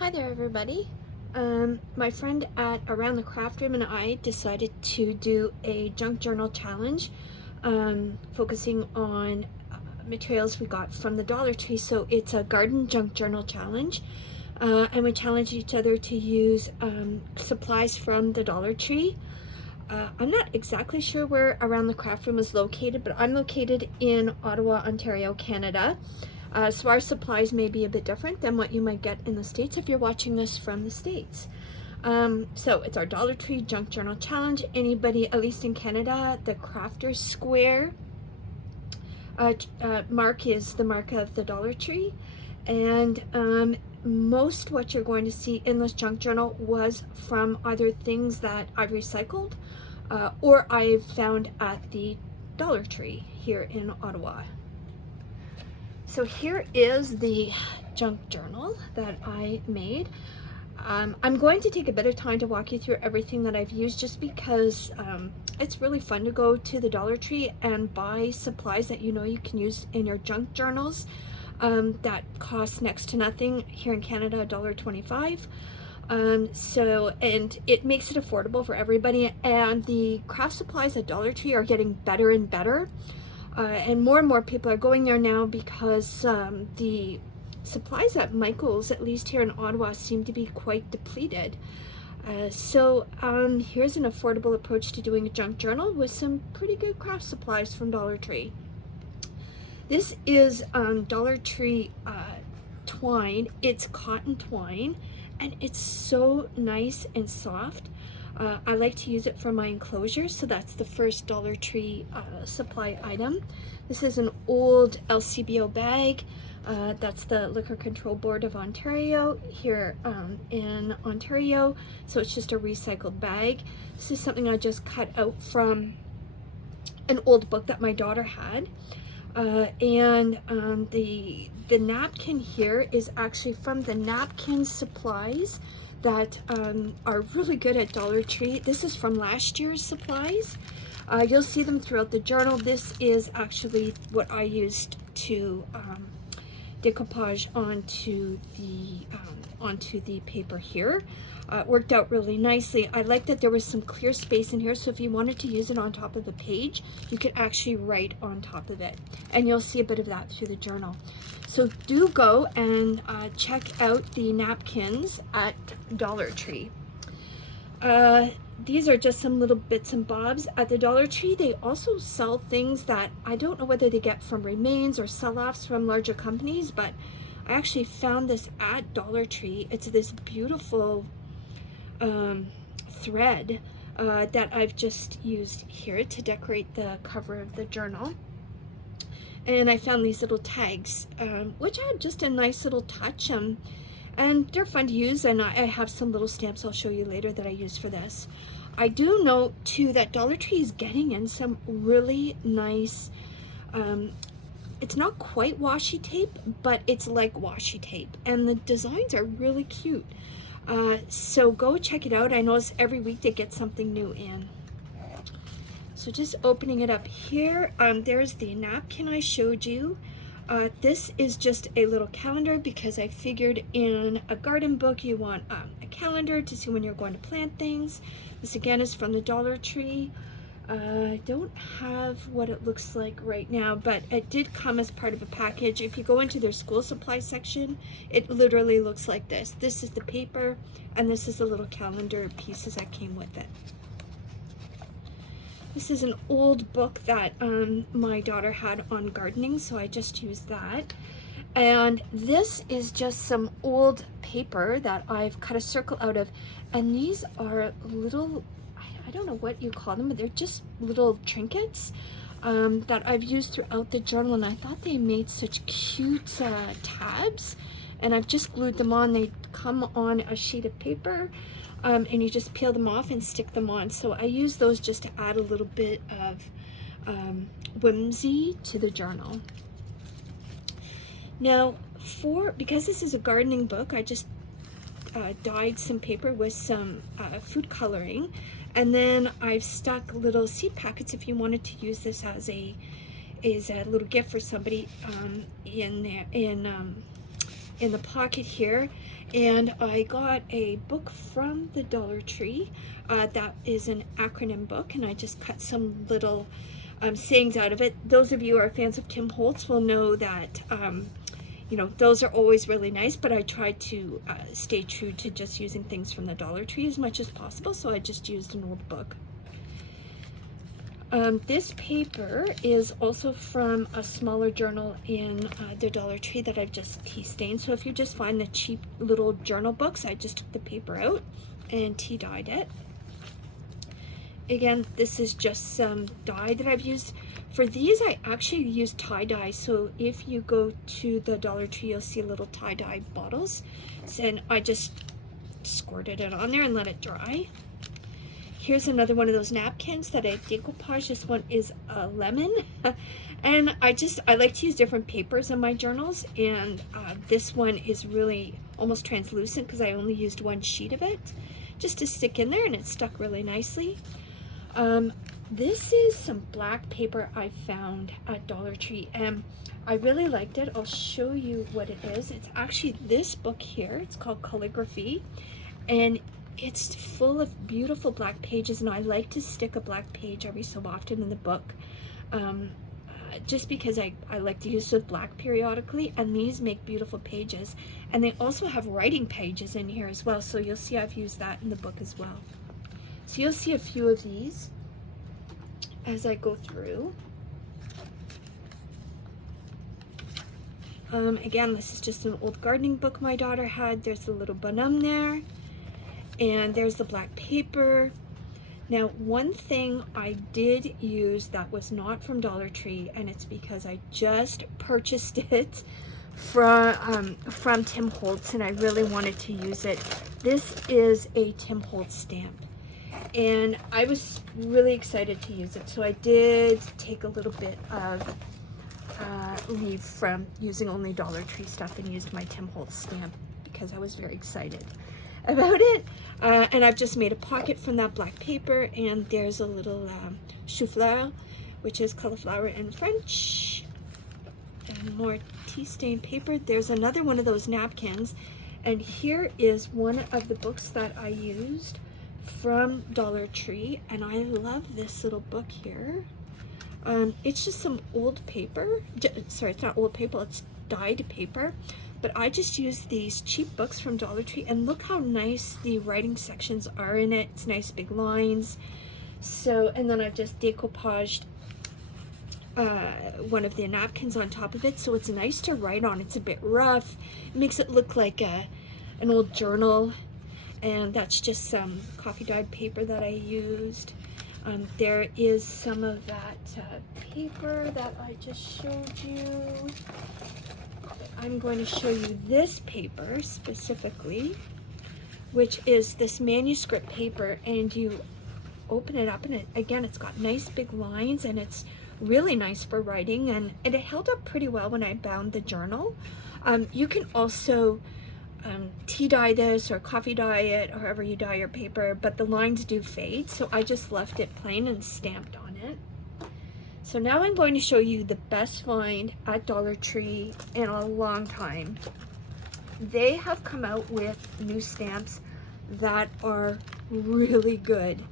Hi there, everybody. My friend at Around the Craft Room and I decided to do a junk journal challenge, focusing on materials we got from the Dollar Tree. So it's a garden junk journal challenge, and we challenge each other to use supplies from the Dollar Tree. I'm not exactly sure where Around the Craft Room is located, but I'm located in Ottawa, Ontario, Canada. So our supplies may be a bit different than what you might get in the States if you're watching this from the States. So it's our Dollar Tree Junk Journal Challenge. Anybody, at least in Canada, the Crafters Square mark is the mark of the Dollar Tree. And most what you're going to see in this junk journal was from either things that I've recycled or I've found at the Dollar Tree here in Ottawa. So here is the junk journal that I made. I'm going to take a bit of time to walk you through everything that I've used, just because it's really fun to go to the Dollar Tree and buy supplies that you know you can use in your junk journals that cost next to nothing. Here in Canada, $1.25. And it makes it affordable for everybody, and the craft supplies at Dollar Tree are getting better and better. And more people are going there now because the supplies at Michael's, at least here in Ottawa, seem to be quite depleted. So here's an affordable approach to doing a junk journal with some pretty good craft supplies from Dollar Tree. This is Dollar Tree twine. It's cotton twine, and it's so nice and soft. I like to use it for my enclosures, so that's the first Dollar Tree supply item. This is an old LCBO bag. That's the Liquor Control Board of Ontario here in Ontario, so it's just a recycled bag. This is something I just cut out from an old book that my daughter had. And the napkin here is actually from the napkin supplies that are really good at Dollar Tree. This is from last year's supplies. You'll see them throughout the journal. This is actually what I used to decoupage onto the paper here. It worked out really nicely. I like that there was some clear space in here, so if you wanted to use it on top of a page, you could actually write on top of it, and you'll see a bit of that through the journal. So do go and check out the napkins at Dollar Tree. These are just some little bits and bobs at the Dollar Tree. They also sell things that I don't know whether they get from remains or sell-offs from larger companies, but I actually found this at Dollar Tree. It's this beautiful thread that I've just used here to decorate the cover of the journal. And I found these little tags, which add just a nice little touch, and they're fun to use, and I have some little stamps I'll show you later that I use for this. I do note too that Dollar Tree is getting in some really nice, it's not quite washi tape, but it's like washi tape, and the designs are really cute. So go check it out. I notice every week they get something new in. So just opening it up here, there's the napkin I showed you. This is just a little calendar, because I figured in a garden book you want a calendar to see when you're going to plant things. This again is from the Dollar Tree. I don't have what it looks like right now, but it did come as part of a package. If you go into their school supply section, it literally looks like this. This is the paper, and this is the little calendar pieces that came with it. This is an old book that my daughter had on gardening, so I just used that. And this is just some old paper that I've cut a circle out of, and these are little, I don't know what you call them, but they're just little trinkets that I've used throughout the journal, and I thought they made such cute tabs, and I've just glued them on. They come on a sheet of paper, and you just peel them off and stick them on. So I use those just to add a little bit of whimsy to the journal. Now, because this is a gardening book, I just dyed some paper with some food coloring, and then I've stuck little seed packets if you wanted to use this as a little gift for somebody in the pocket here. And I got a book from the Dollar Tree that is an acronym book, and I just cut some little sayings out of it. Those of you who are fans of Tim Holtz will know that you know, those are always really nice, but I try to stay true to just using things from the Dollar Tree as much as possible, so I just used an old book. This paper is also from a smaller journal in the Dollar Tree that I've just tea stained. So if you just find the cheap little journal books, I just took the paper out and tea dyed it. Again, this is just some dye that I've used. For these, I actually use tie dye. So if you go to the Dollar Tree, you'll see little tie dye bottles. And I just squirted it on there and let it dry. Here's another one of those napkins that I decoupage. This one is a lemon. And I like to use different papers in my journals. And this one is really almost translucent because I only used one sheet of it just to stick in there, and it stuck really nicely. This is some black paper I found at Dollar Tree, and I really liked it. I'll show you what it is. It's actually this book here. It's called Calligraphy, and it's full of beautiful black pages, and I like to stick a black page every so often in the book, just because I like to use with black periodically, and these make beautiful pages. And they also have writing pages in here as well, so you'll see I've used that in the book as well. So you'll see a few of these as I go through. Again, this is just an old gardening book my daughter had. There's the little bonhomme there, and there's the black paper. Now, one thing I did use that was not from Dollar Tree, and it's because I just purchased it from Tim Holtz, and I really wanted to use it. This is a Tim Holtz stamp, and I was really excited to use it. So I did take a little bit of leave from using only Dollar Tree stuff and used my Tim Holtz stamp because I was very excited about it. And I've just made a pocket from that black paper, and there's a little chou-fleur, which is cauliflower in French, and more tea stained paper. There's another one of those napkins, and here is one of the books that I used from Dollar Tree, and I love this little book here. It's just some old paper. Sorry, it's not old paper, it's dyed paper. But I just used these cheap books from Dollar Tree, and look how nice the writing sections are in it. It's nice big lines. So, and then I've just decoupaged one of the napkins on top of it, so it's nice to write on. It's a bit rough. It makes it look like an old journal. And that's just some coffee dyed paper that I used. There is some of that paper that I just showed you. I'm going to show you this paper specifically, which is this manuscript paper, and you open it up, and it's got nice big lines, and it's really nice for writing, and it held up pretty well when I bound the journal. You can also tea dye this or coffee dye it, or however you dye your paper, but the lines do fade, so I just left it plain and stamped on it. So now I'm going to show you the best find at Dollar Tree in a long time. They have come out with new stamps that are really good.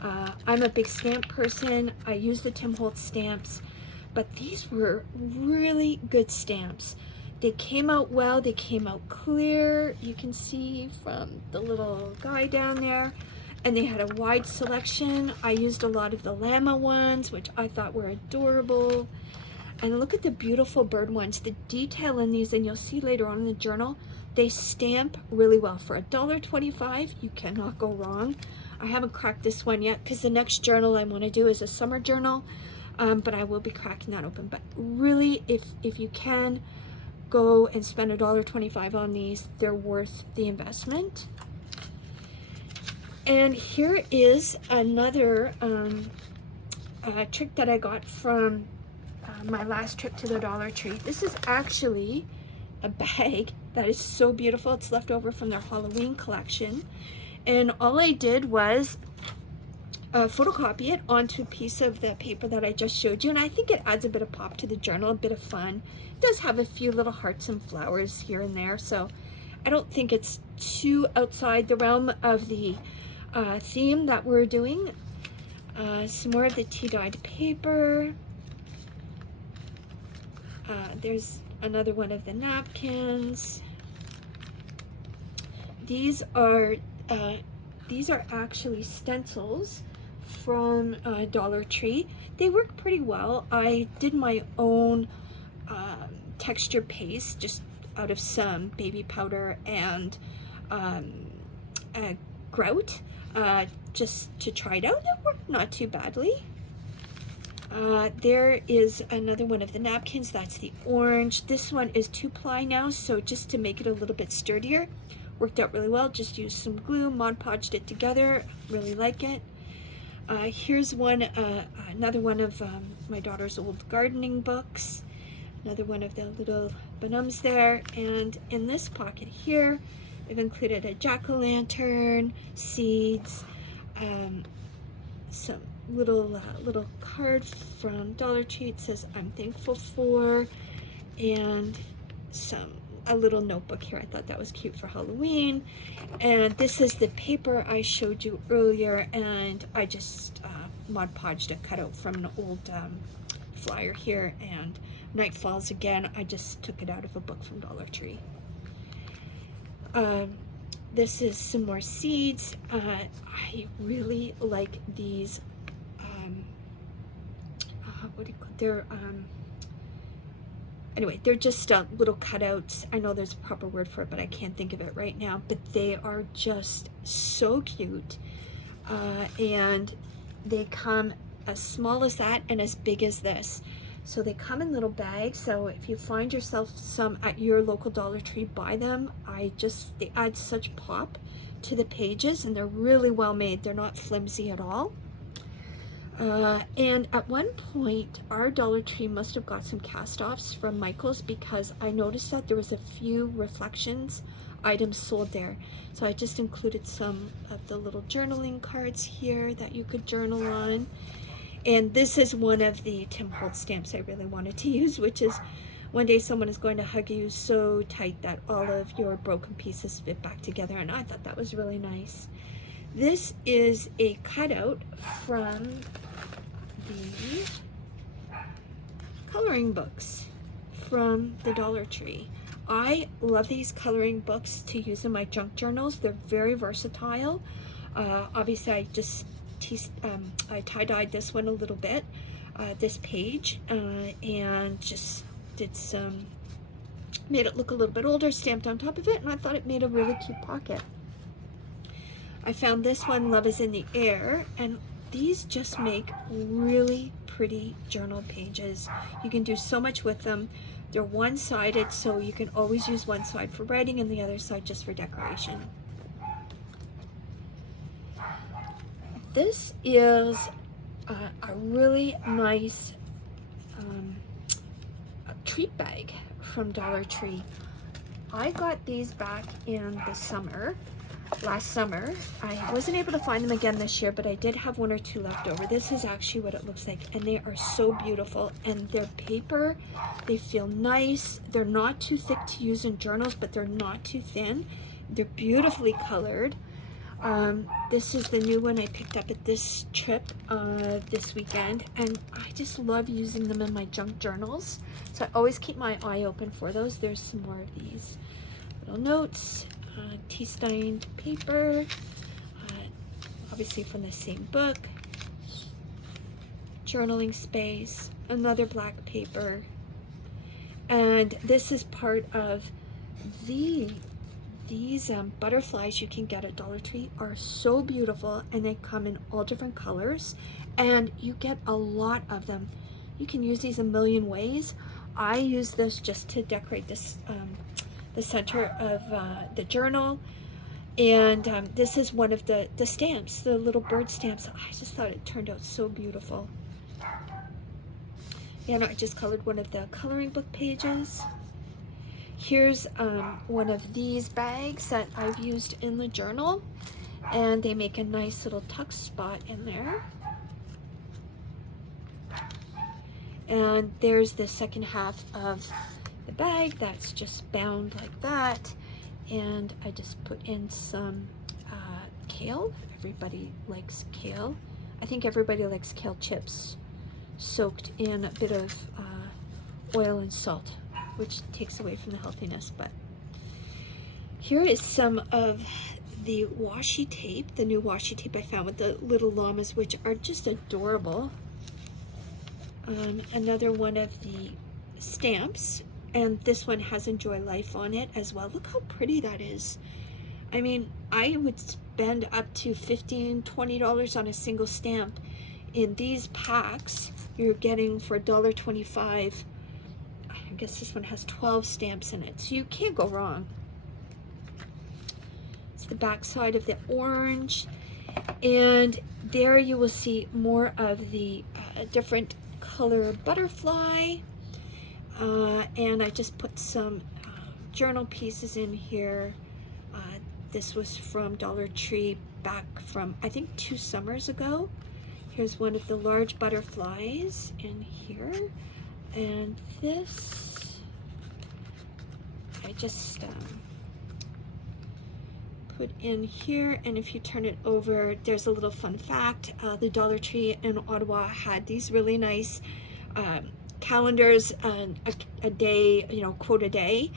I'm a big stamp person. I use the Tim Holtz stamps, but these were really good stamps. They came out well, they came out clear. You can see from the little guy down there. And they had a wide selection. I used a lot of the llama ones, which I thought were adorable. And look at the beautiful bird ones. The detail in these, and you'll see later on in the journal, they stamp really well. For $1.25, you cannot go wrong. I haven't cracked this one yet because the next journal I want to do is a summer journal, but I will be cracking that open. But really, if you can, go and spend $1.25 on these. They're worth the investment. And here is another trick that I got from my last trip to the Dollar Tree. This is actually a bag that is so beautiful. It's left over from their Halloween collection. And all I did was photocopy it onto a piece of the paper that I just showed you. And I think it adds a bit of pop to the journal, a bit of fun. It does have a few little hearts and flowers here and there. So I don't think it's too outside the realm of the theme that we're doing. Some more of the tea-dyed paper. There's another one of the napkins. These are actually stencils from Dollar Tree. They work pretty well. I did my own texture paste just out of some baby powder and grout just to try it out. It worked not too badly. There is another one of the napkins. That's the orange. This one is 2-ply now, so just to make it a little bit sturdier. Worked out really well. Just used some glue, Mod Podged it together. Really like it. Here's one, another one of my daughter's old gardening books. Another one of the little bonhommes there. And in this pocket here, I've included a jack-o'-lantern, seeds, some little card from Dollar Tree. It says I'm thankful for, and a little notebook here. I thought that was cute for Halloween. And this is the paper I showed you earlier, and I just Mod Podged a cutout from an old flyer here, and Night Falls again, I just took it out of a book from Dollar Tree. This is some more seeds. I really like these what do you call it? They're anyway, they're just little cutouts. I know there's a proper word for it, but I can't think of it right now. But they are just so cute. And they come as small as that and as big as this. So they come in little bags. So if you find yourself some at your local Dollar Tree, buy them. They add such pop to the pages, and they're really well made. They're not flimsy at all. And at one point, our Dollar Tree must have got some cast-offs from Michael's, because I noticed that there was a few reflections items sold there. So I just included some of the little journaling cards here that you could journal on. And this is one of the Tim Holtz stamps I really wanted to use, which is, one day someone is going to hug you so tight that all of your broken pieces fit back together. And I thought that was really nice. This is a cutout from the coloring books from the Dollar Tree. I love these coloring books to use in my junk journals. They're very versatile. Obviously, I tie-dyed this one a little bit, this page, and just did made it look a little bit older, stamped on top of it, and I thought it made a really cute pocket. I found this one, Love is in the Air, and these just make really pretty journal pages. You can do so much with them. They're one-sided, so you can always use one side for writing and the other side just for decoration. This is a really nice treat bag from Dollar Tree. I got these back in the summer. Last summer. I wasn't able to find them again this year, but I did have one or two left over. This is actually what it looks like, and they are so beautiful. And they're paper, they feel nice. They're not too thick to use in journals, but they're not too thin. They're beautifully colored. This is the new one I picked up at this trip this weekend, and I just love using them in my junk journals. So I always keep my eye open for those. There's some more of these little notes. Tea-stained paper, obviously from the same book. Journaling space, another black paper, and this is part of these butterflies you can get at Dollar Tree. Are so beautiful, and they come in all different colors, and you get a lot of them. You can use these a million ways. I use this just to decorate this the center of the journal, and this is one of the stamps, the little bird stamps. I just thought it turned out so beautiful. And I just colored one of the coloring book pages. Here's one of these bags that I've used in the journal, and they make a nice little tuck spot in there. And there's the second half of the bag that's just bound like that, and I just put in some kale. Everybody likes kale. I think everybody likes kale chips soaked in a bit of oil and salt, which takes away from the healthiness. But here is some of the washi tape, the new washi tape I found with the little llamas, which are just adorable. Another one of the stamps, and this one has Enjoy Life on it as well. Look how pretty that is. I mean, I would spend up to $15, $20 on a single stamp. In these packs, you're getting for $1.25. I guess this one has 12 stamps in it, so you can't go wrong. It's the back side of the orange, and there you will see more of the different color butterfly, and I just put some journal pieces in here. This was from Dollar Tree back from, I think, 2 summers ago. Here's one of the large butterflies in here, and this I just put in here, and if you turn it over, there's a little fun fact. The Dollar Tree in Ottawa had these really nice calendars, a day, you know, quote a day.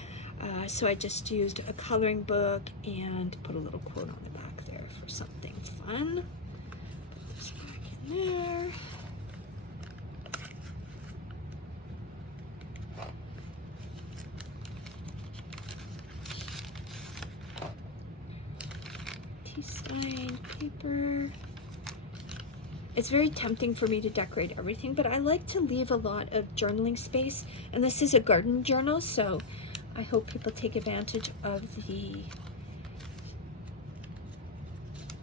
So I just used a coloring book and put a little quote on the back there for something fun. Put this back in there. Tea-stained paper. It's very tempting for me to decorate everything, but I like to leave a lot of journaling space, and this is a garden journal, so I hope people take advantage of the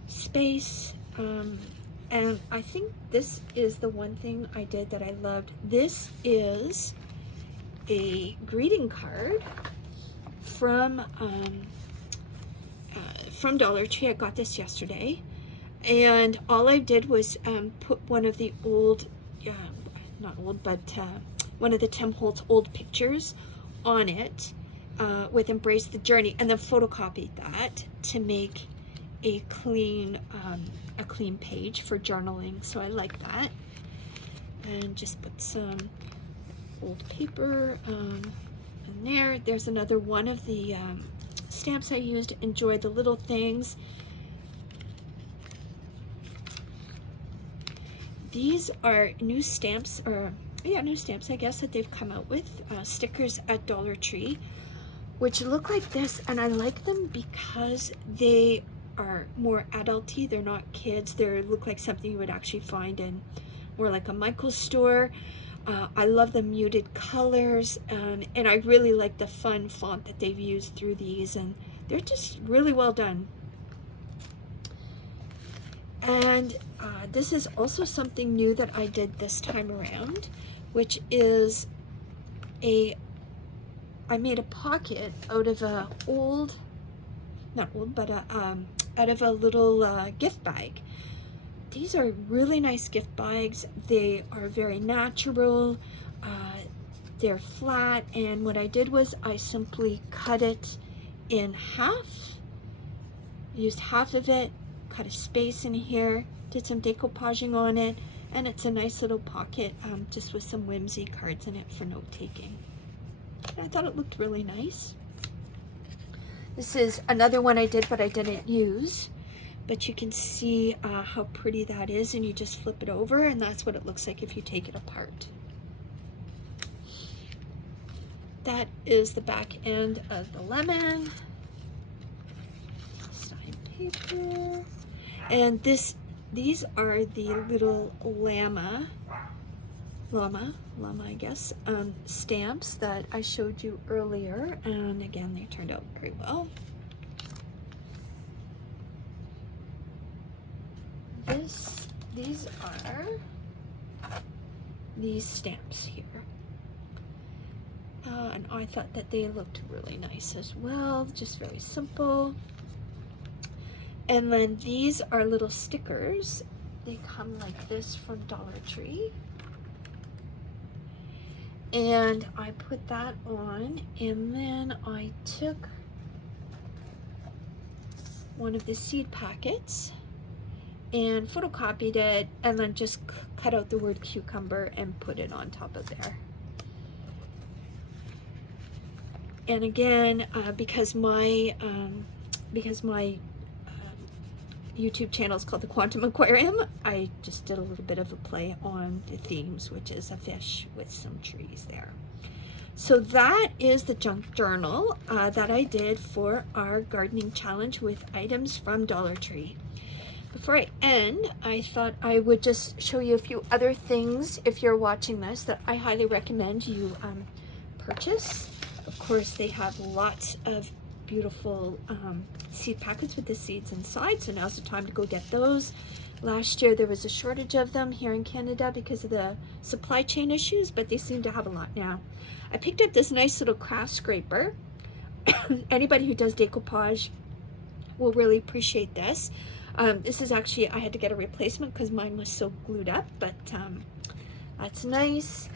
space. And I think this is the one thing I did that I loved. This is a greeting card from Dollar Tree. I got this yesterday, and all I did was put one of the old, not old, but one of the Tim Holtz old pictures on it with Embrace the Journey, and then photocopied that to make a clean page for journaling. So I like that, and just put some old paper in there. There's another one of the stamps I used, Enjoy the Little Things. These are new stamps, or yeah, new stamps, I guess, that they've come out with, stickers at Dollar Tree, which look like this, and I like them because they are more adulty. They're not kids. They look like something you would actually find in more like a Michael's store. I love the muted colors, and I really like the fun font that they've used through these, and they're just really well done. And this is also something new that I did this time around, which is I made a pocket out of a old, not old, but out of a little gift bag. These are really nice gift bags. They are very natural. They're flat, and what I did was I simply cut it in half, used half of it, cut a space in here, did some decoupaging on it, and it's a nice little pocket just with some whimsy cards in it for note-taking. I thought it looked really nice. This is another one I did but I didn't use, but you can see how pretty that is, and you just flip it over, and that's what it looks like if you take it apart. That is the back end of the lemon. Signed paper. And these are the little llama, I guess, stamps that I showed you earlier, and again, they turned out very well. These are these stamps here. And I thought that they looked really nice as well, just very simple. And then these are little stickers. They come like this from Dollar Tree. And I put that on, and then I took one of the seed packets and photocopied it, and then just cut out the word cucumber and put it on top of there. And again, because my YouTube channel is called the Quantum Aquarium, I just did a little bit of a play on the themes, which is a fish with some trees there. So that is the junk journal that I did for our gardening challenge with items from Dollar Tree. Before I end, I thought I would just show you a few other things, if you're watching this, that I highly recommend you purchase. Of course, they have lots of beautiful seed packets with the seeds inside, so now's the time to go get those. Last year there was a shortage of them here in Canada because of the supply chain issues, but they seem to have a lot now. I picked up this nice little craft scraper. Anybody who does decoupage will really appreciate this. This is actually, I had to get a replacement because mine was so glued up, but that's nice.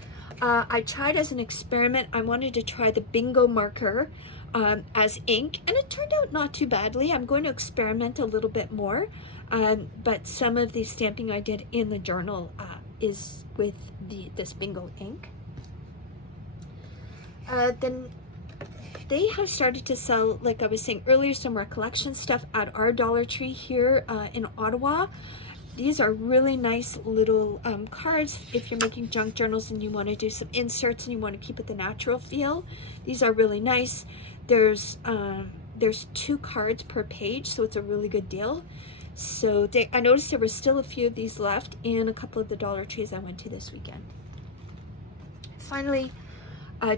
I tried as an experiment, I wanted to try the bingo marker as ink, and it turned out not too badly. I'm going to experiment a little bit more, but some of the stamping I did in the journal is with this bingo ink. Then they have started to sell, like I was saying earlier, some recollection stuff at our Dollar Tree here in Ottawa. These are really nice little cards if you're making junk journals and you want to do some inserts and you want to keep it the natural feel. These are really nice. There's 2 cards per page, so it's a really good deal. So I noticed there were still a few of these left in a couple of the Dollar Trees I went to this weekend. Finally,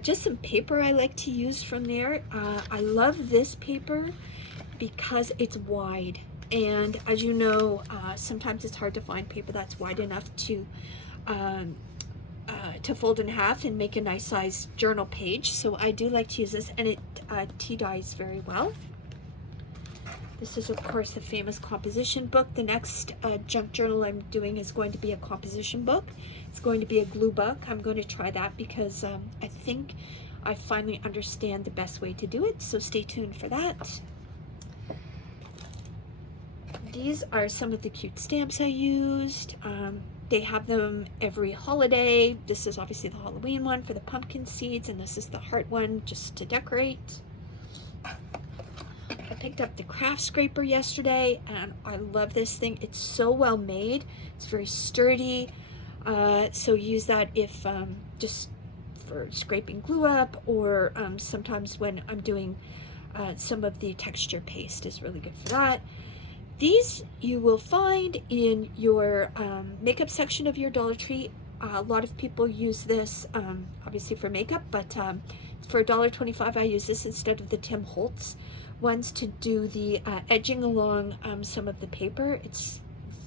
just some paper I like to use from there. I love this paper because it's wide, and as you know, sometimes it's hard to find paper that's wide enough to fold in half and make a nice size journal page. So I do like to use this, and it tea dyes very well. This is, of course, the famous composition book. The next junk journal I'm doing is going to be a composition book. It's going to be a glue book. I'm going to try that because I think I finally understand the best way to do it. So stay tuned for that. These are some of the cute stamps I used. They have them every holiday. This is obviously the Halloween one for the pumpkin seeds, and this is the heart one just to decorate. I picked up the craft scraper yesterday, and I love this thing. It's so well made. It's very sturdy. So use that if just for scraping glue up, or sometimes when I'm doing some of the texture paste is really good for that. These you will find in your makeup section of your Dollar Tree. A lot of people use this obviously for makeup, but for $1.25 I use this instead of the Tim Holtz ones to do the edging along some of the paper. It's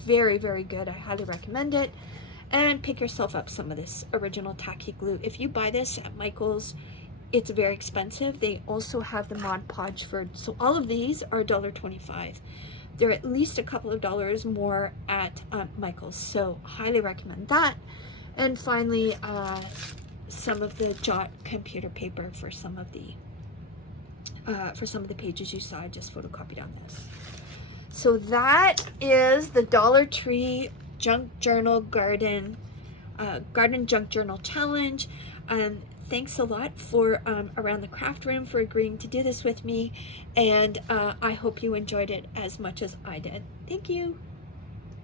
very, very good. I highly recommend it. And pick yourself up some of this original tacky glue. If you buy this at Michael's, it's very expensive. They also have the Mod Podge for, so all of these are $1.25. They're at least a couple of dollars more at Michael's, so highly recommend that. And finally, some of the Jot computer paper for some of the pages you saw. I just photocopied on this. So that is the Dollar Tree Junk Journal Garden Junk Journal Challenge. Thanks a lot for Around the Craft Room for agreeing to do this with me, and I hope you enjoyed it as much as I did. Thank you.